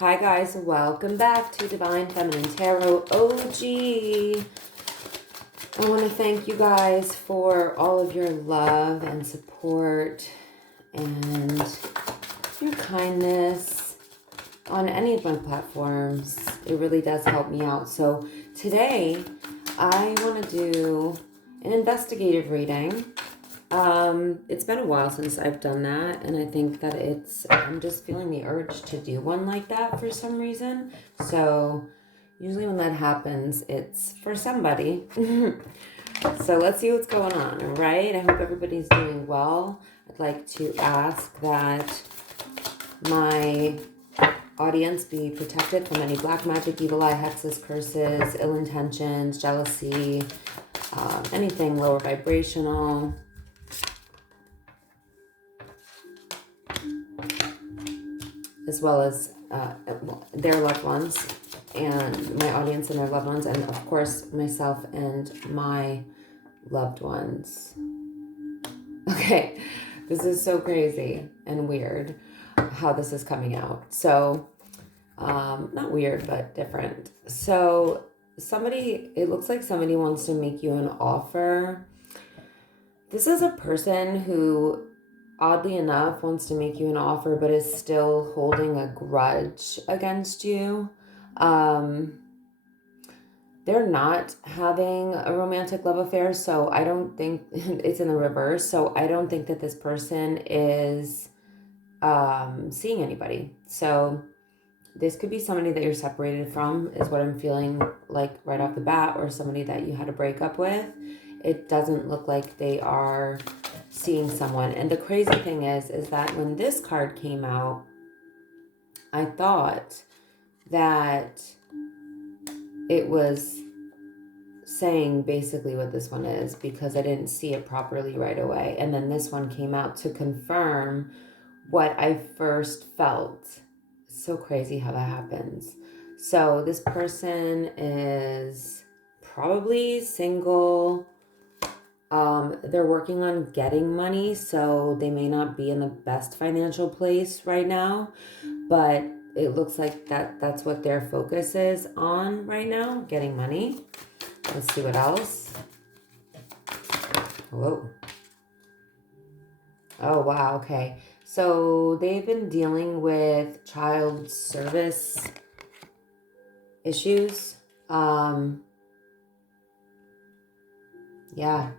Hi guys, welcome back to Divine Feminine Tarot OG. I want to thank you guys for all of your love and support and your kindness on any of my platforms. It really does help me out. So today I want to do an investigative reading. It's been a while since I've done that, and I think that I'm just feeling the urge to do one like that for some reason. So usually when that happens, it's for somebody. So let's see what's going on, all right? I hope everybody's doing well. I'd like to ask that my audience be protected from any black magic, evil eye, hexes, curses, ill intentions, jealousy, anything lower vibrational. As well as their loved ones and my audience and their loved ones, and of course myself and my loved ones. Okay, this is so crazy and weird how this is coming out. So not weird, but different. So it looks like somebody wants to make you an offer. This is a person who, oddly enough, wants to make you an offer, but is still holding a grudge against you. They're not having a romantic love affair, so I don't think it's in the reverse. So I don't think that this person is seeing anybody. So this could be somebody that you're separated from, is what I'm feeling like right off the bat, or somebody that you had a breakup with. It doesn't look like they are seeing someone. And the crazy thing is that when this card came out, I thought that it was saying basically what this one is, because I didn't see it properly right away. And then this one came out to confirm what I first felt. So crazy how that happens. So this person is probably single. They're working on getting money, so they may not be in the best financial place right now, but it looks like that's what their focus is on right now, getting money. Let's see what else. Whoa. Oh, wow. Okay. So they've been dealing with child service issues. Yeah.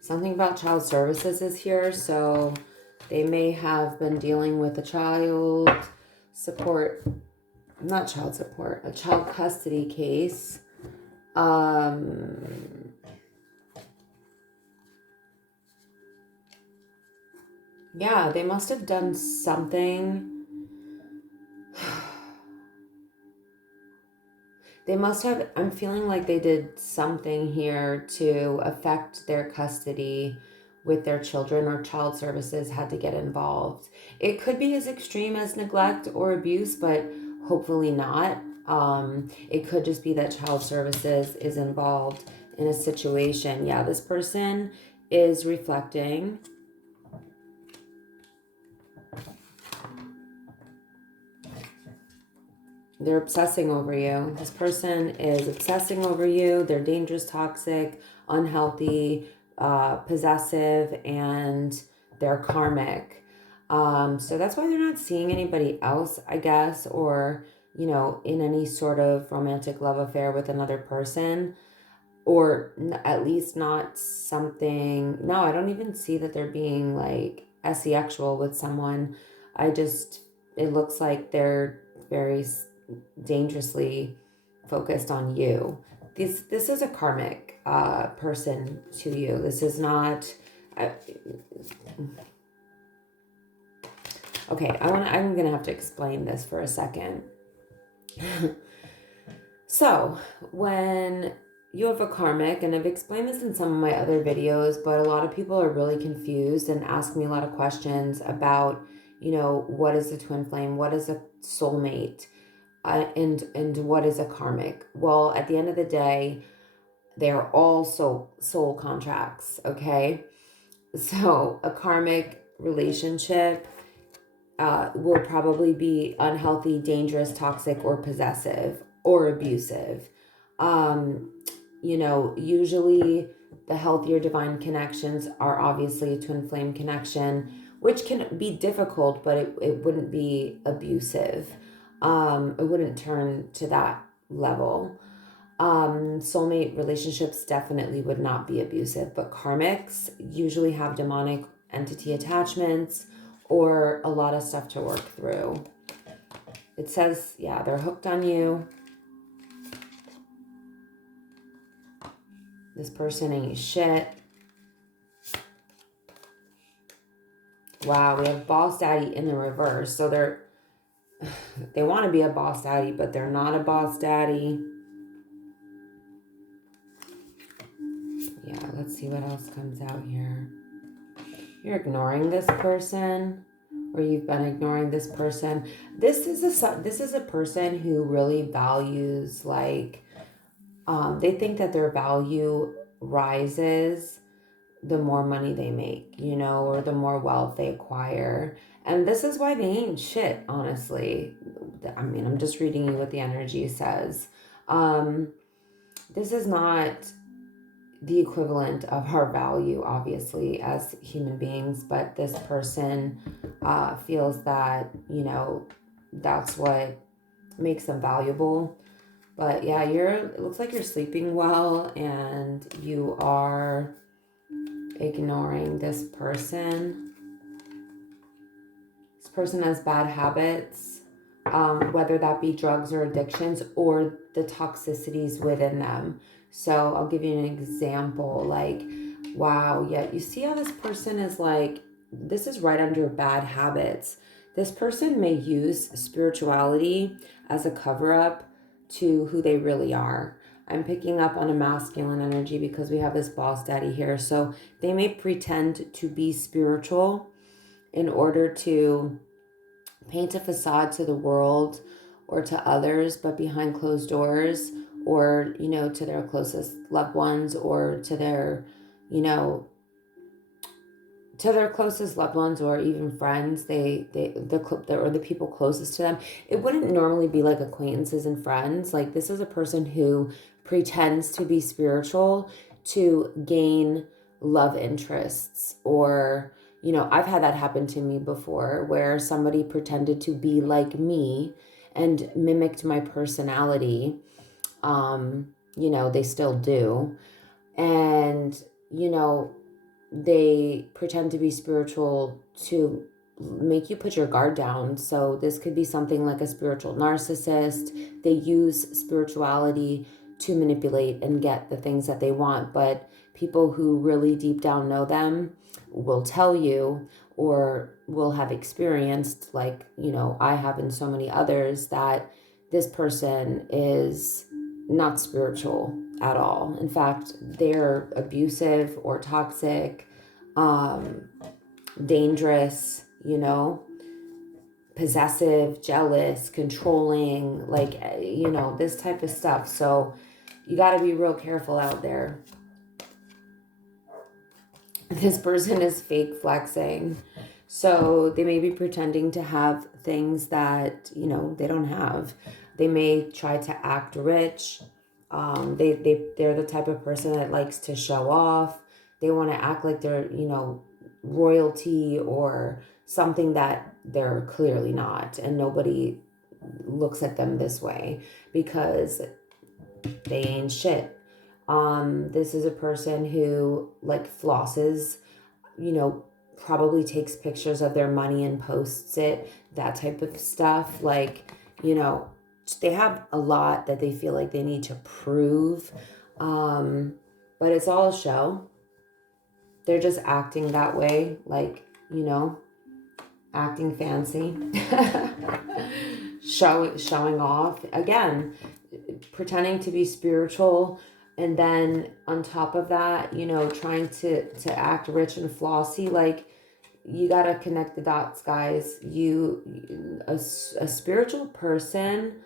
Something about child services is here. So they may have been dealing with a child support, not child support, a child custody case. Yeah, they must have done something. They must have, I'm feeling like they did something here to affect their custody with their children, or child services had to get involved. It could be as extreme as neglect or abuse, but hopefully not. It could just be that child services is involved in a situation. Yeah, this person is reflecting. They're obsessing over you. This person is obsessing over you. They're dangerous, toxic, unhealthy, possessive, and they're karmic. So that's why they're not seeing anybody else, I guess, or, in any sort of romantic love affair with another person, or at least not something. No, I don't even see that they're being like sexual with someone. It looks like they're very dangerously focused on you. This is a karmic person to you. This is not. Okay, I'm gonna have to explain this for a second. So when you have a karmic, and I've explained this in some of my other videos, but a lot of people are really confused and ask me a lot of questions about, what is a twin flame, what is a soulmate, and what is a karmic. Well, at the end of the day, they're all soul contracts, okay? So a karmic relationship will probably be unhealthy, dangerous, toxic, or possessive, or abusive. Usually the healthier divine connections are obviously a twin flame connection, which can be difficult, but it wouldn't be abusive. It wouldn't turn to that level. Soulmate relationships definitely would not be abusive, but karmics usually have demonic entity attachments or a lot of stuff to work through. It says, yeah, they're hooked on you. This person ain't shit. Wow, we have boss daddy in the reverse. So they want to be a boss daddy, but they're not a boss daddy. Yeah, let's see what else comes out here. You're ignoring this person, or you've been ignoring this person. This is a person who really values, like, they think that their value rises the more money they make, or the more wealth they acquire. And this is why they ain't shit, honestly. I mean, I'm just reading you what the energy says. This is not the equivalent of our value, obviously, as human beings, but this person feels that, that's what makes them valuable. But yeah, it looks like you're sleeping well and you are ignoring this person. This person has bad habits, whether that be drugs or addictions or the toxicities within them. So I'll give you an example. Like, wow, yeah, you see how this person is like, this is right under bad habits. This person may use spirituality as a cover-up to who they really are. I'm picking up on a masculine energy because we have this boss daddy here. So they may pretend to be spiritual in order to paint a facade to the world or to others, but behind closed doors, or, to their closest loved ones, or to their, closest loved ones, or even friends, or the people closest to them. It wouldn't normally be like acquaintances and friends. Like, this is a person who pretends to be spiritual to gain love interests, or, I've had that happen to me before, where somebody pretended to be like me and mimicked my personality. They still do. And, they pretend to be spiritual to make you put your guard down. So this could be something like a spiritual narcissist. They use spirituality to manipulate and get the things that they want. But people who really deep down know them will tell you, or will have experienced, like, I have and so many others, that this person is not spiritual at all. In fact, they're abusive or toxic, dangerous, possessive, jealous, controlling, like, this type of stuff. So you got to be real careful out there. This person is fake flexing. So they may be pretending to have things that, they don't have. They may try to act rich. They're the type of person that likes to show off. They want to act like they're, royalty or something that they're clearly not. And nobody looks at them this way because they ain't shit. This is a person who, like, flosses, probably takes pictures of their money and posts it, that type of stuff. Like, they have a lot that they feel like they need to prove. But it's all a show. They're just acting that way, like, acting fancy. Showing off. Again, pretending to be spiritual, and then on top of that, trying to act rich and flossy. Like, you got to connect the dots, guys. A spiritual person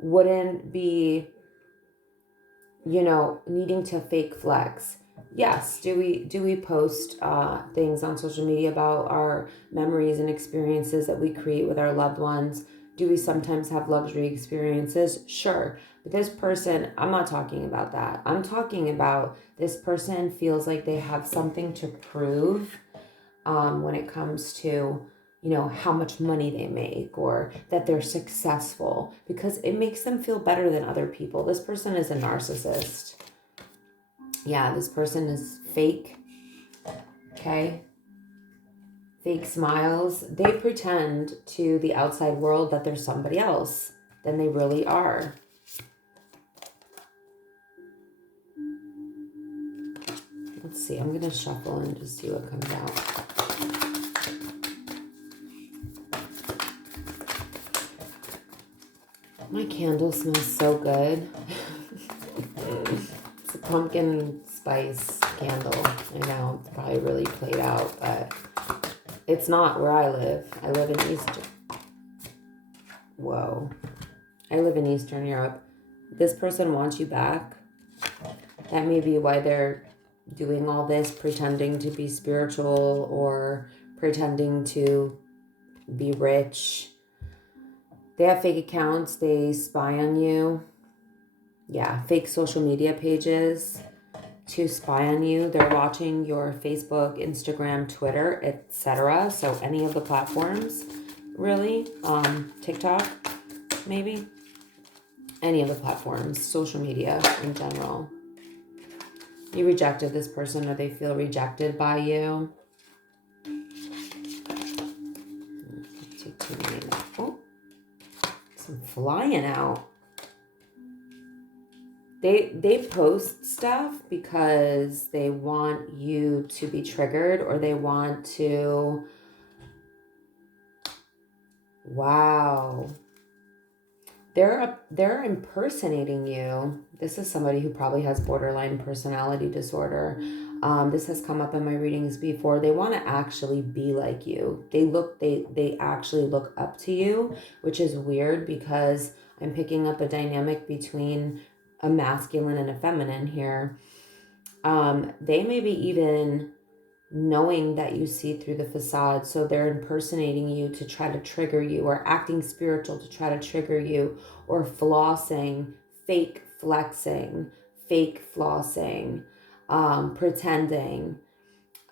wouldn't be, needing to fake flex. Yes. Do we post things on social media about our memories and experiences that we create with our loved ones? Do we sometimes have luxury experiences? Sure. But this person, I'm not talking about that. I'm talking about this person feels like they have something to prove when it comes to, how much money they make or that they're successful, because it makes them feel better than other people. This person is a narcissist. Yeah, this person is fake. Okay. Fake smiles. They pretend to the outside world that they're somebody else than they really are. Let's see. I'm going to shuffle and just see what comes out. My candle smells so good. It's a pumpkin spice candle. I know it's probably really played out, but it's not where I live. I live in Eastern. Whoa. I live in Eastern Europe. This person wants you back. That may be why they're doing all this, pretending to be spiritual or pretending to be rich. They have fake accounts. They spy on you. Yeah, fake social media pages to spy on you. They're watching your Facebook, Instagram, Twitter, etc. So any of the platforms, really. TikTok, maybe. Any of the platforms, social media in general. You rejected this person or they feel rejected by you. Take 2 minutes. Oh, some flying out. They post stuff because they want you to be triggered or they want to... Wow. They're impersonating you. This is somebody who probably has borderline personality disorder. This has come up in my readings before. They want to actually be like you. They actually look up to you, which is weird because I'm picking up a dynamic between a masculine and a feminine here. They may be even knowing that you see through the facade, so they're impersonating you to try to trigger you, or acting spiritual to try to trigger you, or flossing, fake flexing, fake flossing, pretending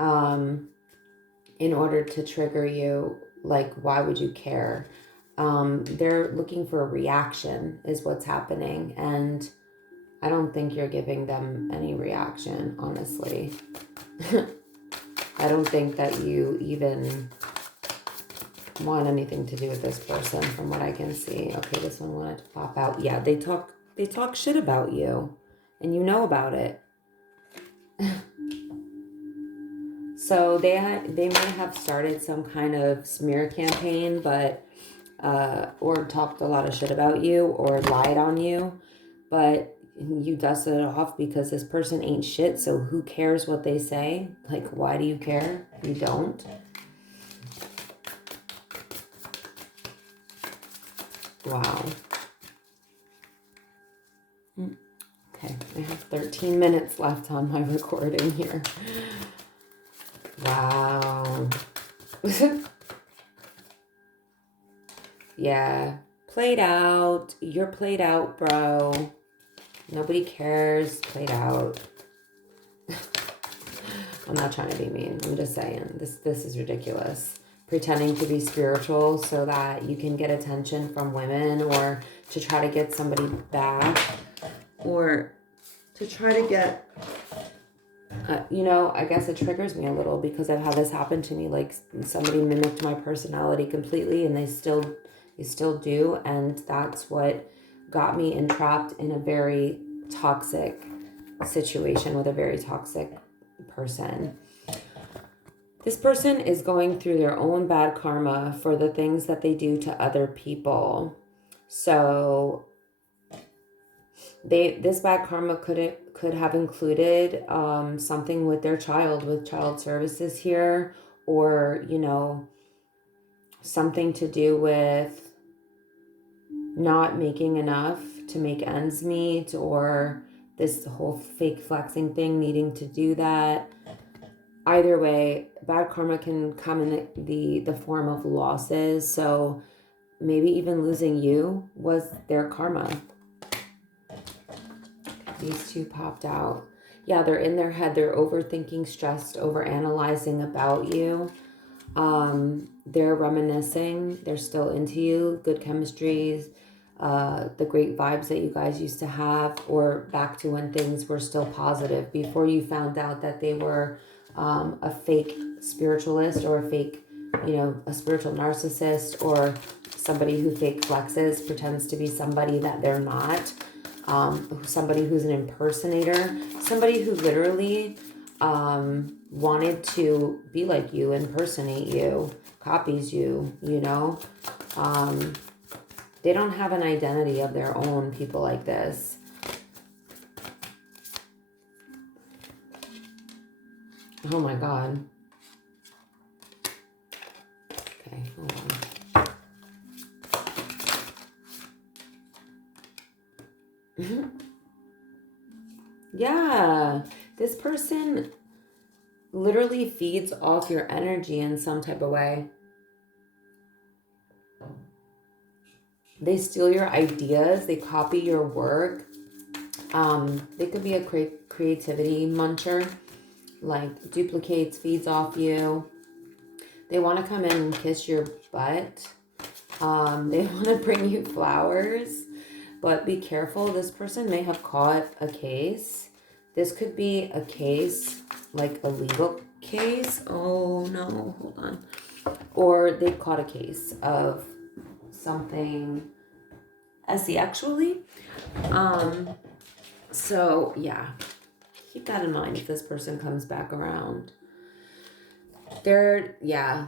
in order to trigger you. Like, why would you care? They're looking for a reaction is what's happening, and I don't think you're giving them any reaction, honestly. I don't think that you even want anything to do with this person from what I can see. Okay, this one wanted to pop out. Yeah, they talk shit about you and you know about it. So they may have started some kind of smear campaign, but or talked a lot of shit about you or lied on you, but you dusted it off because this person ain't shit, so who cares what they say? Like, why do you care? You don't. Wow. Okay, I have 13 minutes left on my recording here. Wow. Yeah, played out. You're played out, bro. Nobody cares. Played out. I'm not trying to be mean. I'm just saying this is ridiculous. Pretending to be spiritual so that you can get attention from women, or to try to get somebody back, or to try to get, I guess it triggers me a little because I've had this happen to me. Like, somebody mimicked my personality completely and they still do. And that's what got me entrapped in a very toxic situation with a very toxic person. This person is going through their own bad karma for the things that they do to other people. So this bad karma could have included something with their child, with child services here, or something to do with not making enough to make ends meet, or this whole fake flexing thing, needing to do that. Either way, bad karma can come in the form of losses. So maybe even losing you was their karma. These two popped out. Yeah, they're in their head. They're overthinking, stressed, overanalyzing about you. They're reminiscing. They're still into you. Good chemistries, the great vibes that you guys used to have, or back to when things were still positive before you found out that they were a fake spiritualist, or a fake, a spiritual narcissist, or somebody who fake flexes, pretends to be somebody that they're not. Somebody who's an impersonator, somebody who literally wanted to be like you, impersonate you, copies you, they don't have an identity of their own, people like this. Oh my God. Okay, hold on. Yeah, this person literally feeds off your energy in some type of way. They steal your ideas, they copy your work. They could be a creativity muncher, like duplicates, feeds off you. They want to come in and kiss your butt. They want to bring you flowers, but be careful. This person may have caught a case. This could be a case, like a legal case. Oh no, hold on. Or they caught a case of something sexually. So yeah, keep that in mind if this person comes back around. They're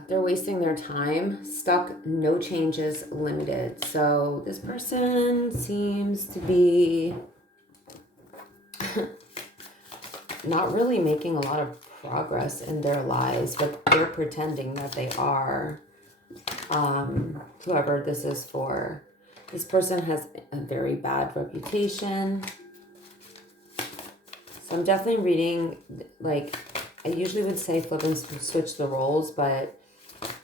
wasting their time, stuck, no changes, limited. So this person seems to be not really making a lot of progress in their lives, but they're pretending that they are. Whoever this is for. This person has a very bad reputation. So I'm definitely reading, like, I usually would say flip and switch the roles, but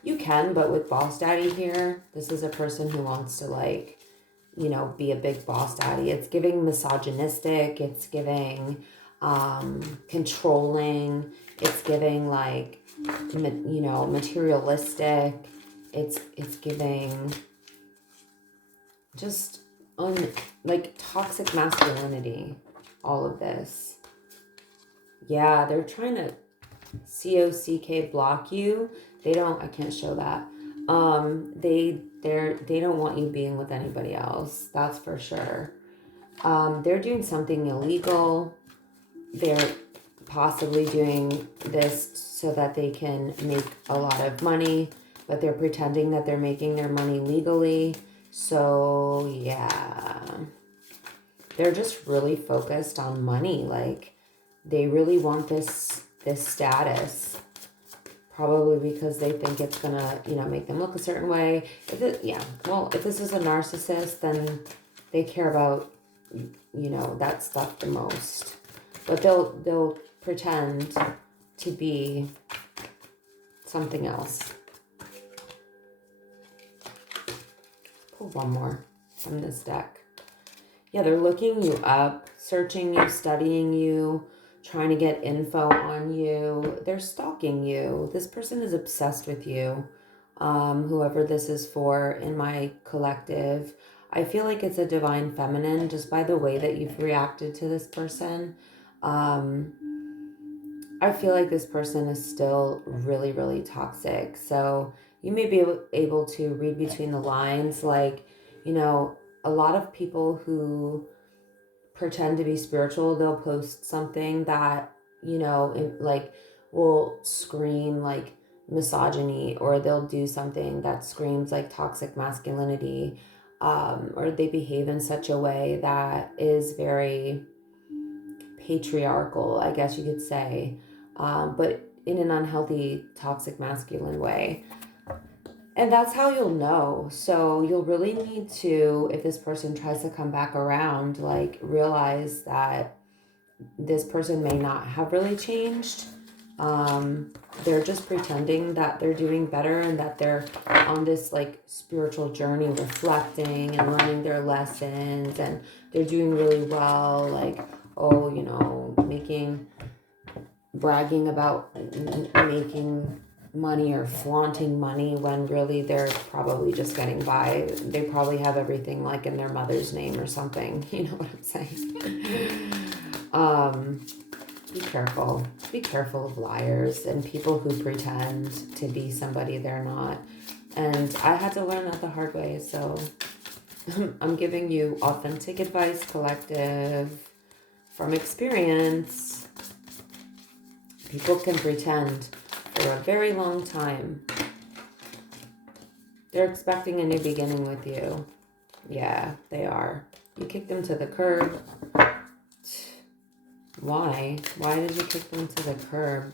you can. But with Boss Daddy here, this is a person who wants to, like, be a big boss daddy. It's giving misogynistic. It's giving controlling. It's giving, like, materialistic. It's giving just like toxic masculinity. All of this. Yeah, they're trying to COCK block you. I can't show that. They don't want you being with anybody else. That's for sure. They're doing something illegal. They're possibly doing this so that they can make a lot of money, but they're pretending that they're making their money legally. So yeah, they're just really focused on money. Like, they really want this status, probably because they think it's gonna, make them look a certain way. If this is a narcissist, then they care about, that stuff the most. But they'll pretend to be something else. Pull one more from this deck. Yeah, they're looking you up, searching you, studying you, trying to get info on you. They're stalking you. This person is obsessed with you. Whoever this is for in my collective. I feel like it's a divine feminine just by the way that you've reacted to this person. I feel like this person is still really, really toxic. So you may be able to read between the lines. Like, a lot of people who pretend to be spiritual, they'll post something that, like, will scream like misogyny, or they'll do something that screams like toxic masculinity, or they behave in such a way that is very patriarchal, I guess you could say, but in an unhealthy, toxic masculine way. And that's how you'll know. So you'll really need to, if this person tries to come back around, like, realize that this person may not have really changed. They're just pretending that they're doing better and that they're on this like spiritual journey, reflecting and learning their lessons, and they're doing really well, like, oh, you know, bragging about making money or flaunting money, when really they're probably just getting by. They probably have everything like in their mother's name or something. You know what I'm saying? Be careful. Be careful of liars and people who pretend to be somebody they're not. And I had to learn that the hard way, so I'm giving you authentic advice, collective, from experience. People can pretend for a very long time. They're expecting a new beginning with you. Yeah, they are. You kick them to the curb. Why? Why did you kick them to the curb?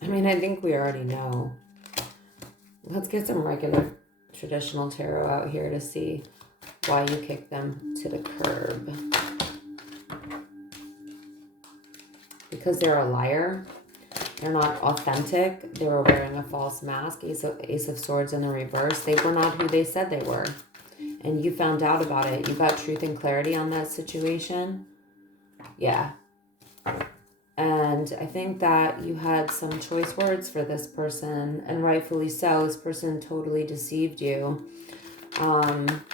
I mean, I think we already know. Let's get some regular traditional tarot out here to see why you kicked them to the curb. Because they're a liar. They're not authentic. They were wearing a false mask. Ace of Swords in the reverse. They were not who they said they were. And you found out about it. You got truth and clarity on that situation. Yeah. And I think that you had some choice words for this person, and rightfully so. This person totally deceived you. Let's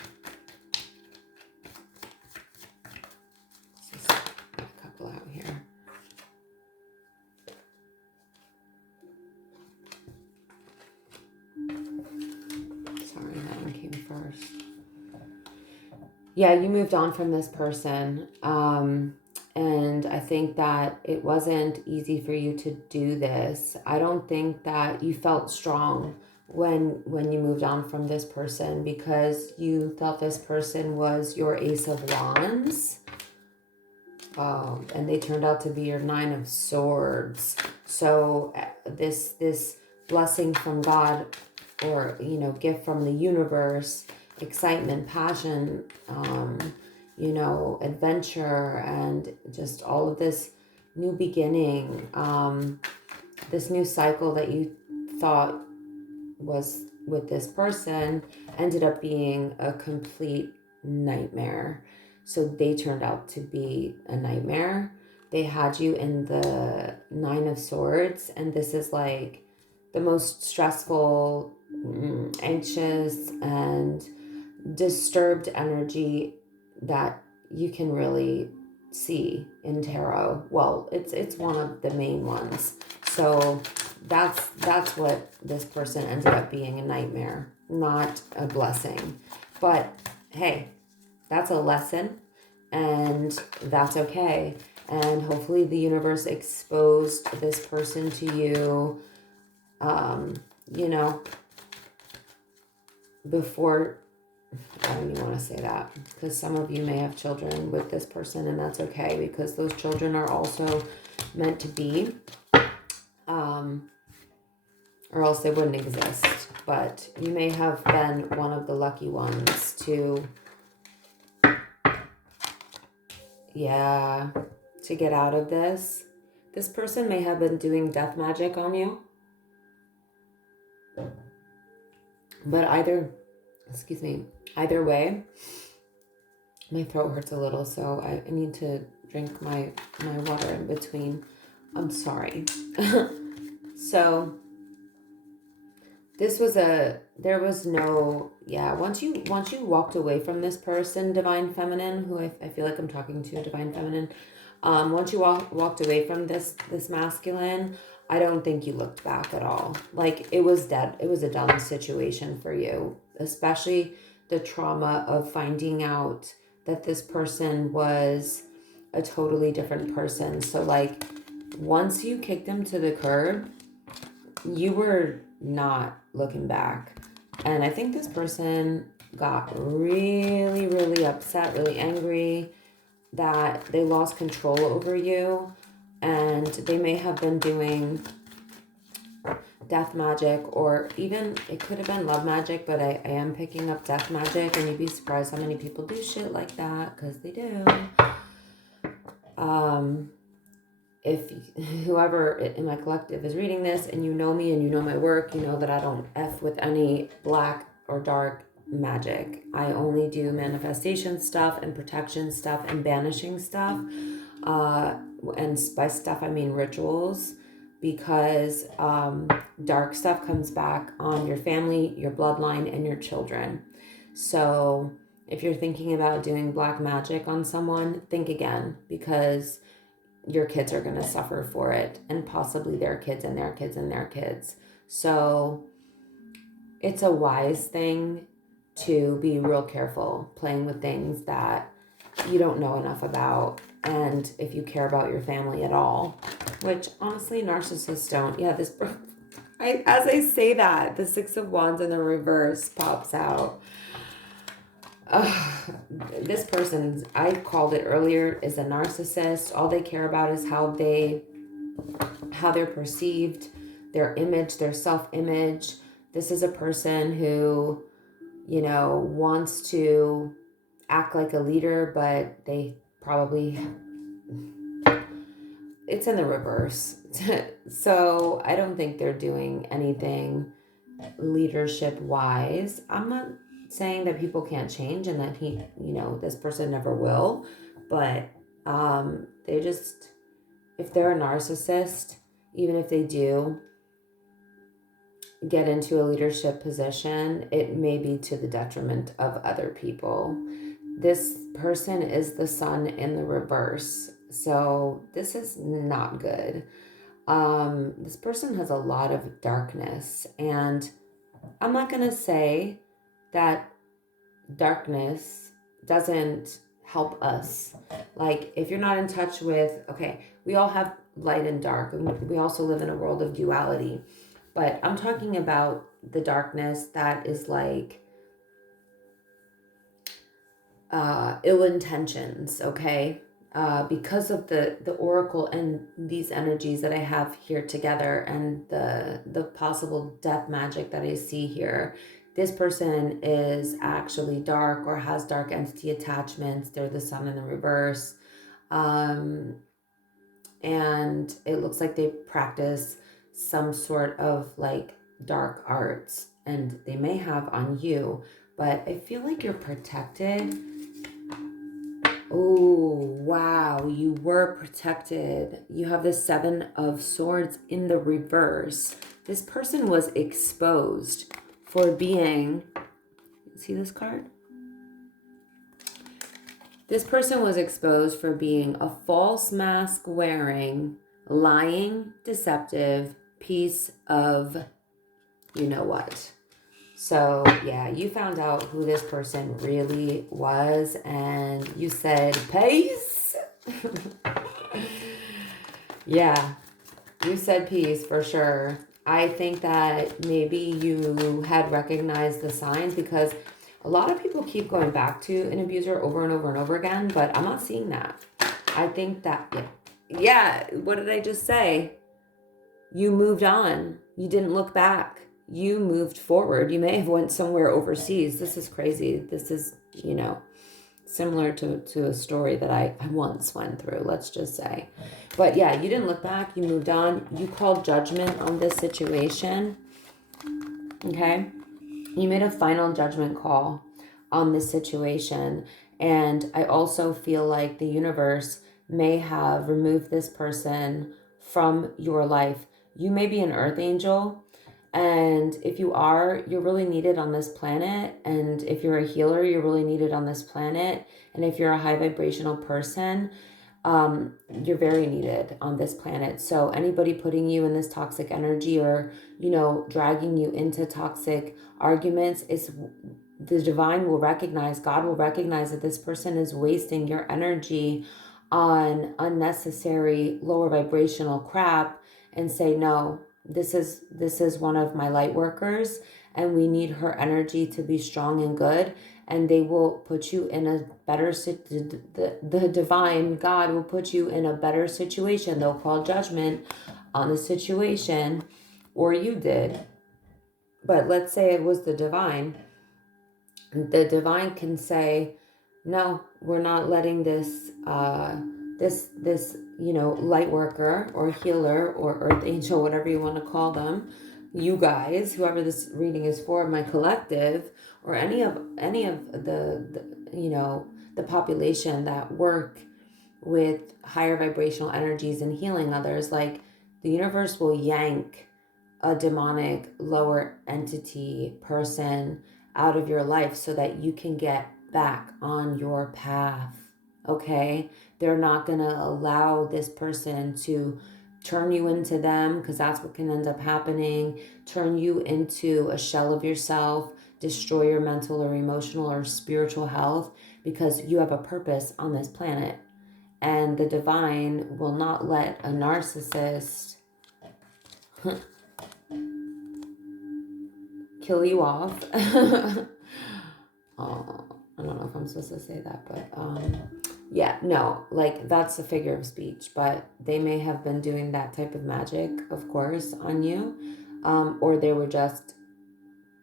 just get a couple out here. Sorry, that one came first. Yeah, you moved on from this person. And I think that it wasn't easy for you to do this. I don't think that you felt strong when you moved on from this person, because you thought this person was your Ace of Wands. And they turned out to be your Nine of Swords. So this blessing from God, or, you know, gift from the universe, excitement, passion, you know, adventure, and just all of this new beginning, this new cycle that you thought was with this person ended up being a complete nightmare. So they turned out to be a nightmare. They had you in the Nine of Swords, and this is like the most stressful, anxious, and disturbed energy that you can really see in tarot. Well, it's one of the main ones. So that's what this person ended up being, a nightmare, not a blessing. But hey, that's a lesson, and that's okay. And hopefully the universe exposed this person to you, you know, before. I don't even want to say that, because some of you may have children with this person, and that's okay, because those children are also meant to be, or else they wouldn't exist. But you may have been one of the lucky ones to, to get out of this. This person may have been doing death magic on you, but either way, my throat hurts a little, so I need to drink my water in between. I'm sorry. So once you walked away from this person, Divine Feminine, who I feel like I'm talking to, Divine Feminine, once you walked away from this masculine, I don't think you looked back at all. Like, it was dead. It was a done situation for you, especially the trauma of finding out that this person was a totally different person. So, like, once you kicked him to the curb, you were not looking back. And I think this person got really, really upset, really angry that they lost control over you. And they may have been doing death magic, or even it could have been love magic, but I am picking up death magic, and you'd be surprised how many people do shit like that, because they do. If whoever in my collective is reading this and you know me and you know my work, you know that I don't F with any black or dark magic. I only do manifestation stuff and protection stuff and banishing stuff. And by stuff, I mean rituals, because dark stuff comes back on your family, your bloodline, and your children. So if you're thinking about doing black magic on someone, think again, because your kids are going to suffer for it, and possibly their kids and their kids and their kids. So it's a wise thing to be real careful playing with things that you don't know enough about, and if you care about your family at all, which honestly narcissists don't. Yeah, as I say that, the Six of Wands in the reverse pops out. This person, I called it earlier, is a narcissist. All they care about is how they're perceived, their image, their self-image. This is a person who, wants to act like a leader, but they probably, it's in the reverse. So I don't think they're doing anything leadership wise. I'm not saying that people can't change and that this person never will, but they just, if they're a narcissist, even if they do get into a leadership position, it may be to the detriment of other people. This person is the sun in the reverse, so this is not good. This person has a lot of darkness, and I'm not going to say that darkness doesn't help us. Like, if you're not in touch with, okay, we all have light and dark, and we also live in a world of duality, but I'm talking about the darkness that is like ill intentions, okay? Because of the oracle and these energies that I have here together, and the possible death magic that I see here, this person is actually dark or has dark entity attachments. They're the sun in the reverse. And it looks like they practice some sort of like dark arts, and they may have on you, but I feel like you're protected. Oh, wow, you were protected. You have the Seven of Swords in the reverse. This person was exposed for being, see this card? This person was exposed for being a false mask wearing, lying, deceptive piece of you know what. So yeah, you found out who this person really was, and you said, peace. Yeah, you said peace for sure. I think that maybe you had recognized the signs, because a lot of people keep going back to an abuser over and over and over again, but I'm not seeing that. I think that, yeah, what did I just say? You moved on. You didn't look back. You moved forward. You may have went somewhere overseas. This is crazy. This is, similar to a story that I once went through, let's just say. But yeah, you didn't look back. You moved on. You called judgment on this situation. Okay? You made a final judgment call on this situation. And I also feel like the universe may have removed this person from your life. You may be an earth angel. And if you are, you're really needed on this planet. And if you're a healer, you're really needed on this planet. And if you're a high vibrational person, you're very needed on this planet. So anybody putting you in this toxic energy, or, dragging you into toxic arguments, is the divine will recognize, God will recognize that this person is wasting your energy on unnecessary lower vibrational crap, and say, no, this is one of my light workers, and we need her energy to be strong and good, and they will put you in a better, the divine God will put you in a better situation. They'll call judgment on the situation, or you did. But let's say it was the divine. The divine can say, no, we're not letting this light worker or healer or earth angel, whatever you want to call them, you guys, whoever this reading is for, my collective, or any of the population that work with higher vibrational energies and healing others, like the universe will yank a demonic lower entity person out of your life so that you can get back on your path. Okay? They're not going to allow this person to turn you into them, because that's what can end up happening. Turn you into a shell of yourself, destroy your mental or emotional or spiritual health, because you have a purpose on this planet. And the divine will not let a narcissist kill you off. Oh, I don't know if I'm supposed to say that, but yeah, no, like that's a figure of speech, but they may have been doing that type of magic, of course, on you, or they were just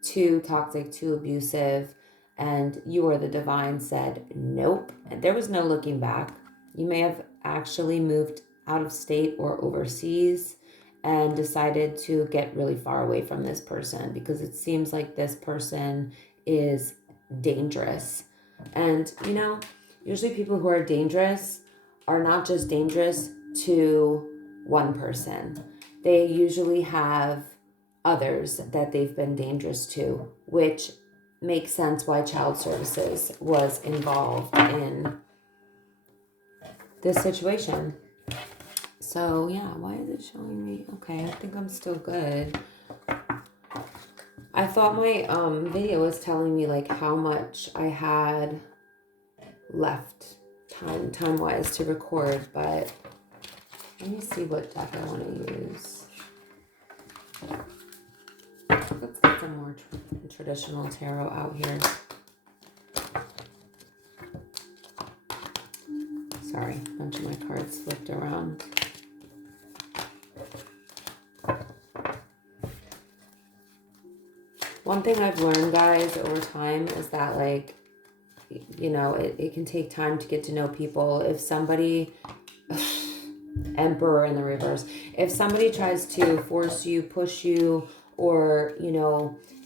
too toxic, too abusive, and you or the divine said nope, and there was no looking back. You may have actually moved out of state or overseas and decided to get really far away from this person, because it seems like this person is dangerous. And usually people who are dangerous are not just dangerous to one person. They usually have others that they've been dangerous to, which makes sense why child services was involved in this situation. So yeah, why is it showing me? Okay, I think I'm still good. I thought my video was telling me like how much I had left time wise to record, but let me see what deck I want to use. Let's get some more traditional tarot out here. Sorry, a bunch of my cards flipped around. One thing I've learned, guys, over time is that, like, it can take time to get to know people. If somebody, Emperor in the reverse, if somebody tries to force you, push you, or,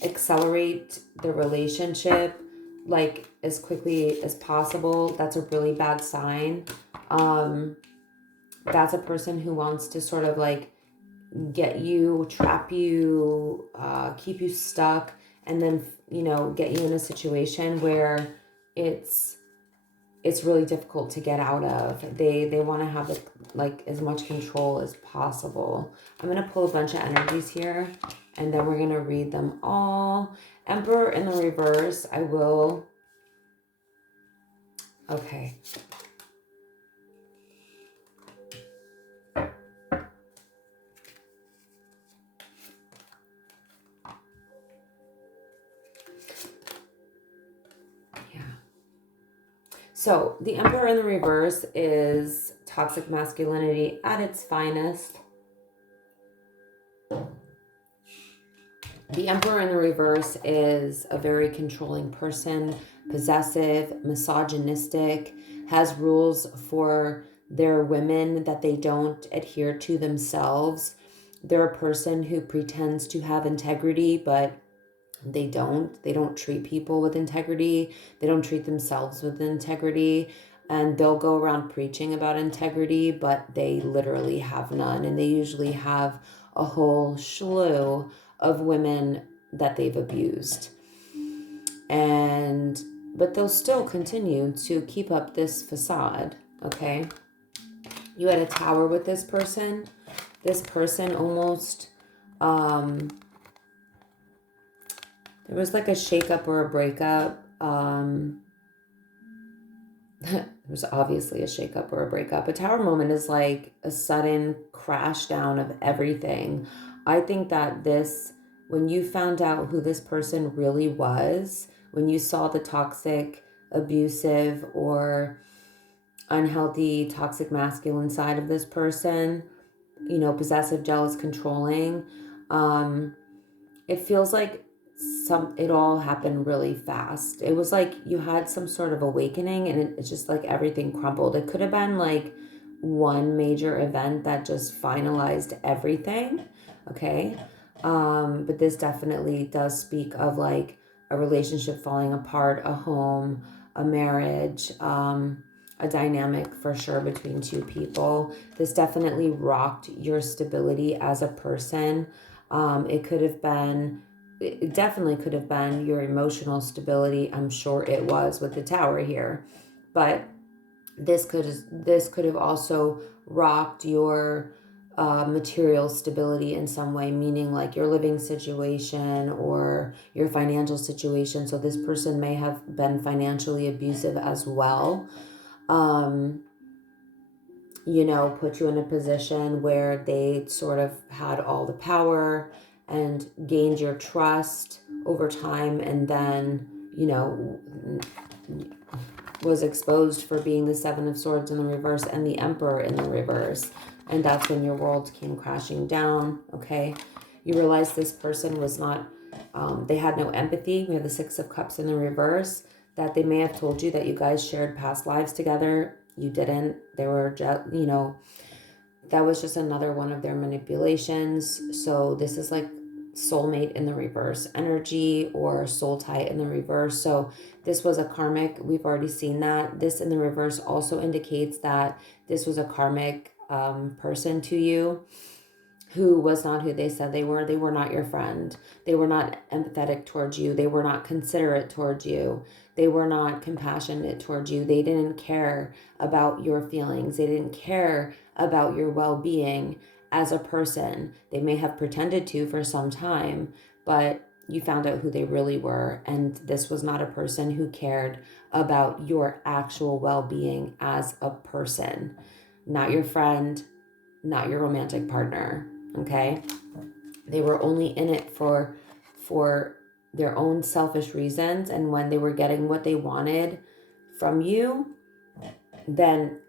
accelerate the relationship, like, as quickly as possible, that's a really bad sign. That's a person who wants to sort of, like, get you, trap you, keep you stuck, and then, get you in a situation where it's really difficult to get out of. They want to have as much control as possible. I'm going to pull a bunch of energies here, and then we're going to read them all. Emperor in the reverse, I will. Okay. So the Emperor in the reverse is toxic masculinity at its finest. The Emperor in the reverse is a very controlling person, possessive, misogynistic, has rules for their women that they don't adhere to themselves. They're a person who pretends to have integrity, but they don't treat people with integrity. They don't treat themselves with integrity, and they'll go around preaching about integrity, but they literally have none. And they usually have a whole slew of women that they've abused, but they'll still continue to keep up this facade. Okay, you had a Tower with this person. This person almost there was like a shakeup or a breakup. There was obviously a shakeup or a breakup. A Tower moment is like a sudden crash down of everything. I think that when you found out who this person really was, when you saw the toxic, abusive, or unhealthy, toxic masculine side of this person, possessive, jealous, controlling, It feels like it all happened really fast. It was like you had some sort of awakening and it's just like everything crumbled. It could have been like one major event that just finalized everything. Okay. But this definitely does speak of like a relationship falling apart, a home, a marriage, a dynamic for sure between two people. This definitely rocked your stability as a person. It definitely could have been your emotional stability. I'm sure it was with the tower here, but this could have also rocked your material stability in some way, meaning like your living situation or your financial situation. So this person may have been financially abusive as well. Put you in a position where they sort of had all the power and gained your trust over time, and then, was exposed for being the Seven of Swords in the reverse and the Emperor in the reverse. And that's when your world came crashing down, okay? You realize this person was not, they had no empathy. We have the Six of Cups in the reverse, that they may have told you that you guys shared past lives together. You didn't. They were just, that was just another one of their manipulations. So this is like soulmate in the reverse energy or soul tie in the reverse. So this was a karmic. We've already seen that. This in the reverse also indicates that this was a karmic person to you who was not who they said they were. They were not your friend. They were not empathetic towards you. They were not considerate towards you. They were not compassionate towards you. They didn't care about your feelings. They didn't care about your well-being as a person. They may have pretended to for some time, but you found out who they really were. And this was not a person who cared about your actual well-being as a person. Not your friend, not your romantic partner. Okay? They were only in it for their own selfish reasons, and when they were getting what they wanted from you, then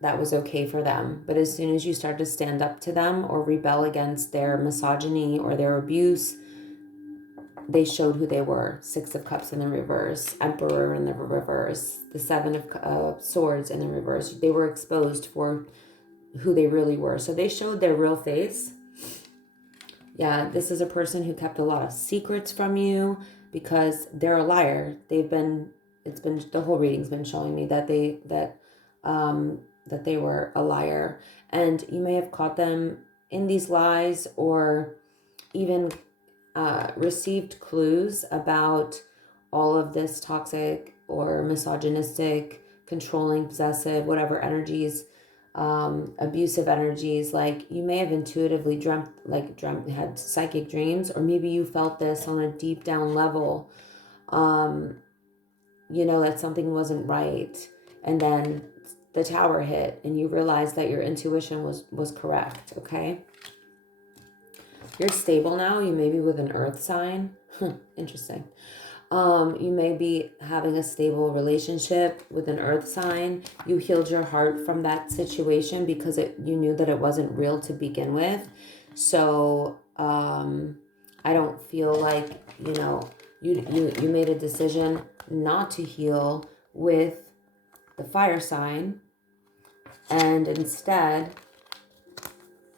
that was okay for them. But as soon as you start to stand up to them or rebel against their misogyny or their abuse, they showed who they were. Six of Cups in the reverse, Emperor in the reverse, the Seven of Swords in the reverse. They were exposed for who they really were. So they showed their real face. Yeah, this is a person who kept a lot of secrets from you because they're a liar. The whole reading's been showing me that they were a liar, and you may have caught them in these lies or even received clues about all of this toxic or misogynistic, controlling, possessive, whatever energies, abusive energies. Like you may have intuitively had psychic dreams, or maybe you felt this on a deep down level, that something wasn't right. And then the tower hit and you realized that your intuition was correct. Okay. You're stable now. You may be with an earth sign. Interesting. You may be having a stable relationship with an earth sign. You healed your heart from that situation because you knew that it wasn't real to begin with. So I don't feel like, you made a decision not to heal with the fire sign, and instead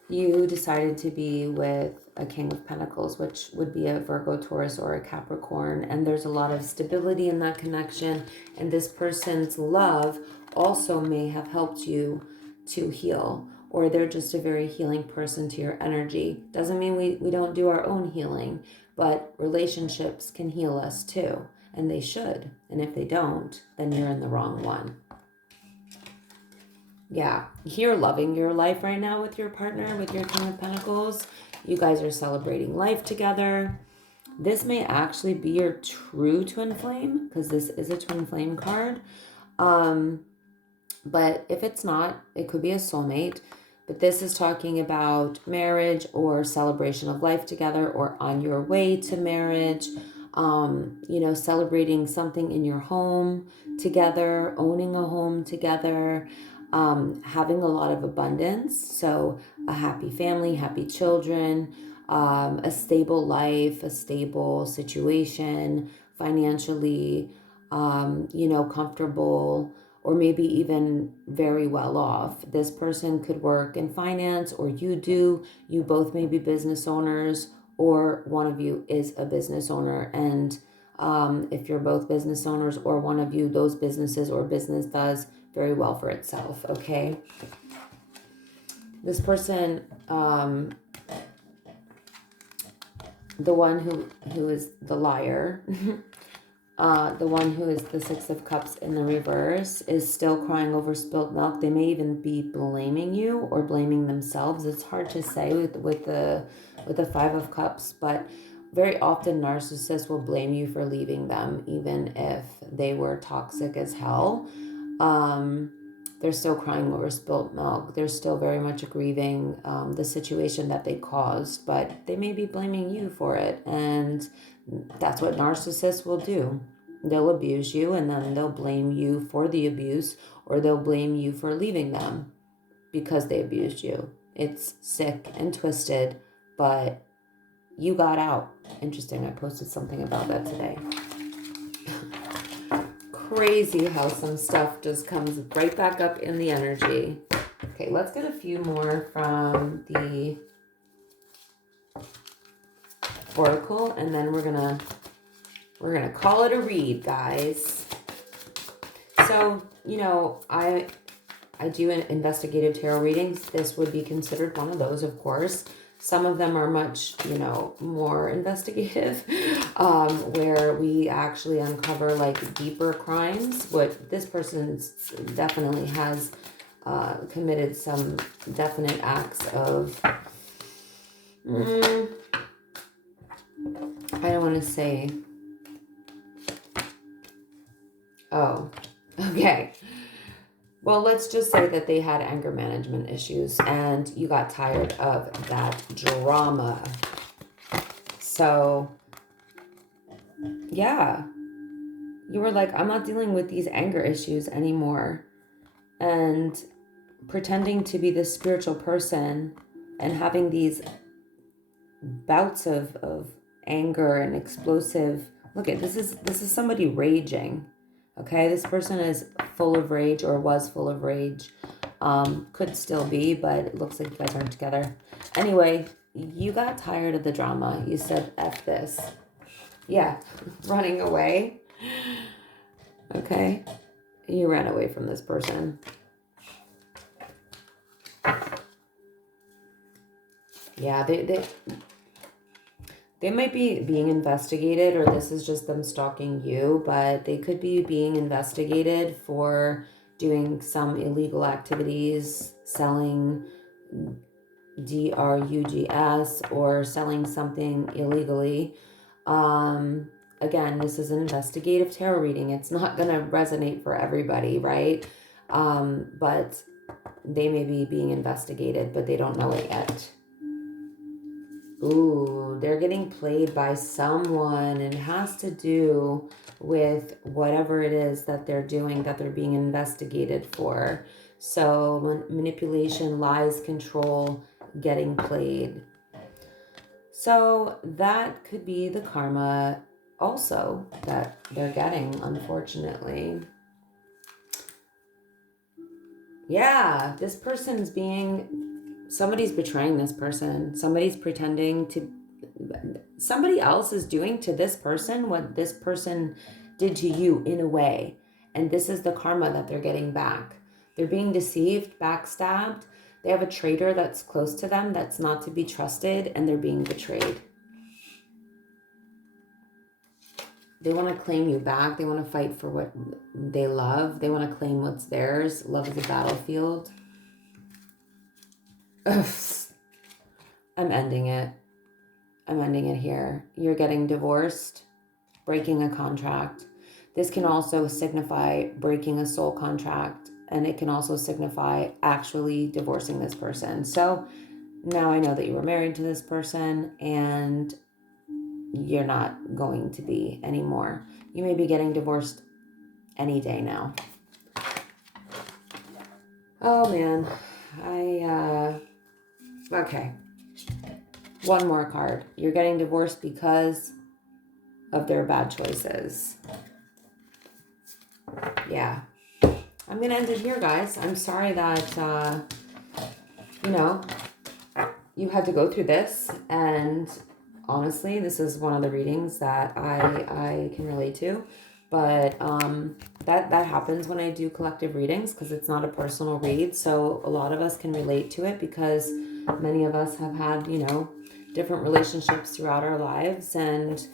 you decided to be with a King of Pentacles, which would be a Virgo, Taurus, or a Capricorn. And there's a lot of stability in that connection. And this person's love also may have helped you to heal, or they're just a very healing person to your energy. Doesn't mean we don't do our own healing, but relationships can heal us too, and they should. And if they don't, then you're in the wrong one. Yeah, you're loving your life right now with your partner, with your King of Pentacles. You guys are celebrating life together. This may actually be your true twin flame, because this is a twin flame card. But if it's not, it could be a soulmate. But this is talking about marriage or celebration of life together, or on your way to marriage. Celebrating something in your home together, owning a home together. Having a lot of abundance, so a happy family, happy children, a stable life, a stable situation, financially, comfortable, or maybe even very well off. This person could work in finance, or you do. You both may be business owners, or one of you is a business owner. And if you're both business owners or one of you, those businesses or business does very well for itself, okay? This person, the one who is the liar, the one who is the Six of Cups in the reverse, is still crying over spilt milk. They may even be blaming you or blaming themselves. It's hard to say with the Five of Cups, but very often narcissists will blame you for leaving them, even if they were toxic as hell. They're still crying over spilt milk. They're still very much grieving the situation that they caused, but they may be blaming you for it. And that's what narcissists will do. They'll abuse you, and then they'll blame you for the abuse, or they'll blame you for leaving them because they abused you. It's sick and twisted, but you got out. Interesting. I posted something about that today. Crazy how some stuff just comes right back up in the energy. Okay, let's get a few more from the Oracle, and then we're gonna call it a read, guys. So, I do investigative tarot readings. This would be considered one of those, of course. Some of them are much, more investigative, where we actually uncover like deeper crimes. What this person definitely has committed some definite acts of, I don't want to say, oh, okay. Well, let's just say that they had anger management issues and you got tired of that drama. So, yeah, you were like, I'm not dealing with these anger issues anymore. And pretending to be this spiritual person and having these bouts of anger and explosive. Look at this is somebody raging. Okay, this person is full of rage, or was full of rage. Could still be, but it looks like you guys aren't together. Anyway, you got tired of the drama. You said, F this. Yeah, running away. Okay, you ran away from this person. Yeah, they might be being investigated, or this is just them stalking you, but they could be being investigated for doing some illegal activities, selling drugs, or selling something illegally. Again, this is an investigative tarot reading. It's not going to resonate for everybody, right? But they may be being investigated, but they don't know it yet. Ooh, they're getting played by someone, and it has to do with whatever it is that they're doing, that they're being investigated for. So manipulation, lies, control, getting played. So that could be the karma also that they're getting, unfortunately. Yeah, this person's somebody's betraying this person. Somebody's pretending to, somebody else is doing to this person what this person did to you in a way. And this is the karma that they're getting back. They're being deceived, backstabbed. They have a traitor that's close to them that's not to be trusted, and they're being betrayed. They want to claim you back. They want to fight for what they love. They want to claim what's theirs. Love is a battlefield. Ugh. I'm ending it. I'm ending it here. You're getting divorced, breaking a contract. This can also signify breaking a soul contract, and it can also signify actually divorcing this person. So now I know that you were married to this person and you're not going to be anymore. You may be getting divorced any day now. Oh man, okay. One more card. You're getting divorced because of their bad choices. Yeah. I'm going to end it here, guys. I'm sorry that, you know, you had to go through this. And honestly, this is one of the readings that I can relate to. But that happens when I do collective readings because it's not a personal read. So a lot of us can relate to it because many of us have had, you know, different relationships throughout our lives and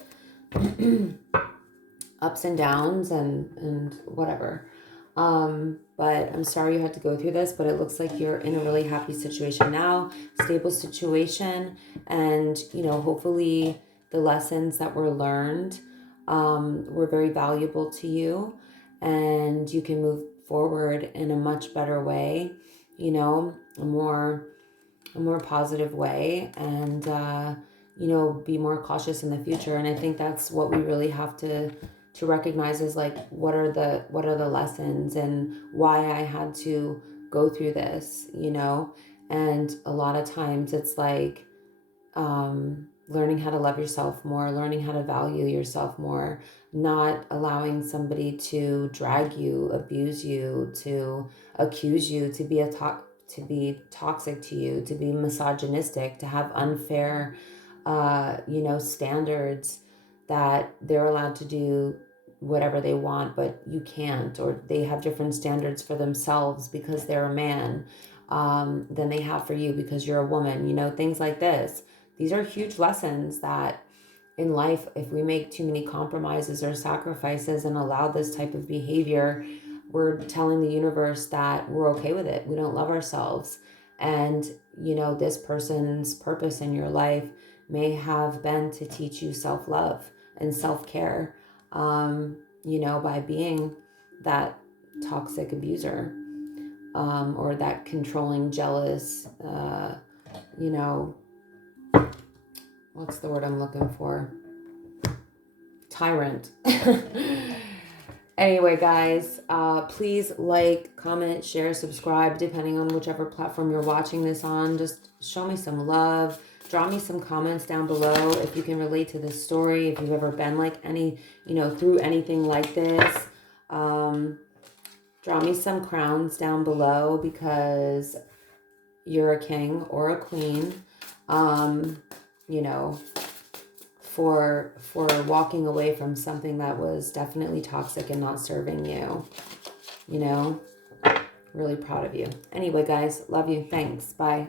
ups and downs and whatever. But I'm sorry you had to go through this, but it looks like you're in a really happy situation now, stable situation. And, you know, hopefully the lessons that were learned were very valuable to you and you can move forward in a much better way, you know, a more positive way and, you know, be more cautious in the future. And I think that's what we really have to recognize is like, what are the lessons and why I had to go through this, you know? And a lot of times it's like, learning how to love yourself more, learning how to value yourself more, not allowing somebody to drag you, abuse you, to accuse you, to be to be toxic to you, to be misogynistic, to have unfair, you know, standards that they're allowed to do whatever they want, but you can't, or they have different standards for themselves because they're a man than they have for you because you're a woman, you know, things like this. These are huge lessons that in life, if we make too many compromises or sacrifices and allow this type of behavior, we're telling the universe that we're okay with it. We don't love ourselves. And, you know, this person's purpose in your life may have been to teach you self-love and self-care, you know, by being that toxic abuser or that controlling, jealous, you know, what's the word I'm looking for? Tyrant. Anyway, guys, please like, comment, share, subscribe, depending on whichever platform you're watching this on. Just show me some love. Draw me some comments down below if you can relate to this story, if you've ever been like any, you know, through anything like this. Draw me some crowns down below because you're a king or a queen. You know, for walking away from something that was definitely toxic and not serving you, you know, really proud of you. Anyway, guys, love you. Thanks. Bye.